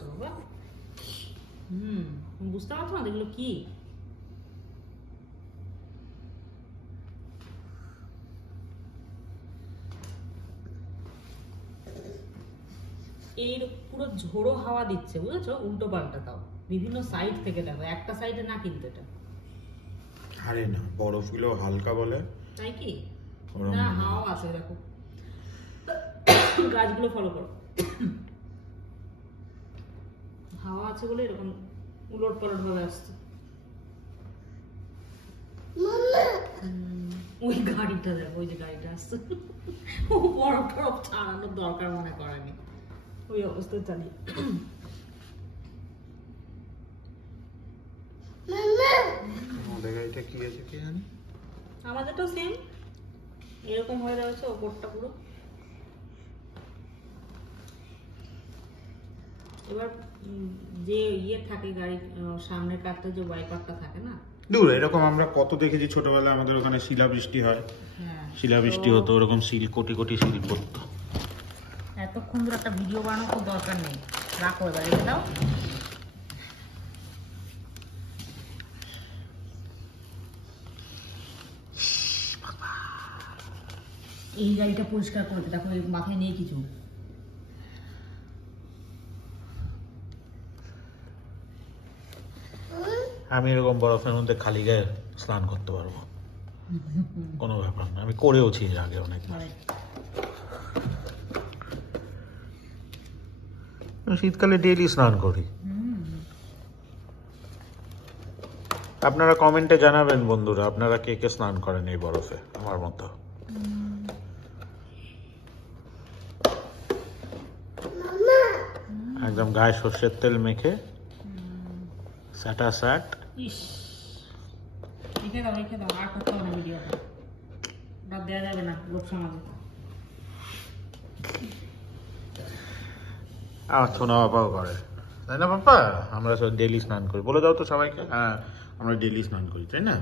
বাচ্চা বাবা। বুঝতে পারছো না এগুলো কি? এই পুরো ঝোড়ো হাওয়া দিচ্ছে, বুঝেছো? উল্টো পাল্টা, তাও বিভিন্ন সাইড থেকে। দেখো একটা সাইডে না, কিন্তু এটা আরে না, বরফগুলো হালকা বলে। তাই কি? না, হাওয়া আছে, দেখো গাছগুলো ফলো করো, হাওয়া আছে বলে এরকম উলট পালট ভাবে আসছে। ওই গাড়িটা দেখো, ওই যে গাড়িটা আসছে, ও বরফ টরফ ছাড়ানোর দরকার মনে করেনি, ওই অবস্থায় চালিয়ে। আমাদের গাড়িটা কি আছে কি জানি, আমাদেরটাও সেম এরকম হয়ে রয়েছে ওপরটা পুরো। এবার যে ইয়ে থাকে গাড়ির সামনের কাঠটা, যে ওয়াইপারটা থাকে না, দূর এরকম আমরা কত দেখেছি ছোটবেলায়, আমাদের ওখানে শিলাবৃষ্টি হয়, শিলাবৃষ্টি হতো, ওরকম সিল কোটি কোটি সিল পড়তো। এতক্ষণ ধরে একটা ভিডিও বানানোর তো দরকার নেই, রাখো এবার, রেখে দাও। এই গাড়িটা পরিষ্কার করতে দেখো, এই মাথায় নেই কিছু। আমি এরকম বরফের মধ্যে খালি গায়ে স্নান করতে পারবো, কোনো ব্যাপার না, আমি করেওছি এর আগে অনেকবার। শীতকালে ডেইলি স্নান করি। আপনারা কমেন্টে জানাবেন বন্ধুরা, আপনারা কে কে স্নান করেন এই বরফে আমার মতো। একদম গায়ে সর্ষের তেল মেখে স্যাটা স্যাট। রেখে দাও, রেখে দাও, আর করতে হবে না ভিডিওটা, বাদ দেওয়া যাবে না লোক সমাজে। আমার ছোনা বাবাও করে, তাই না পাপা? আমরা সব ডেইলি স্নান করি, বলে দাও তো সবাইকে। হ্যাঁ, আমরা ডেইলি স্নান করি, তাই না?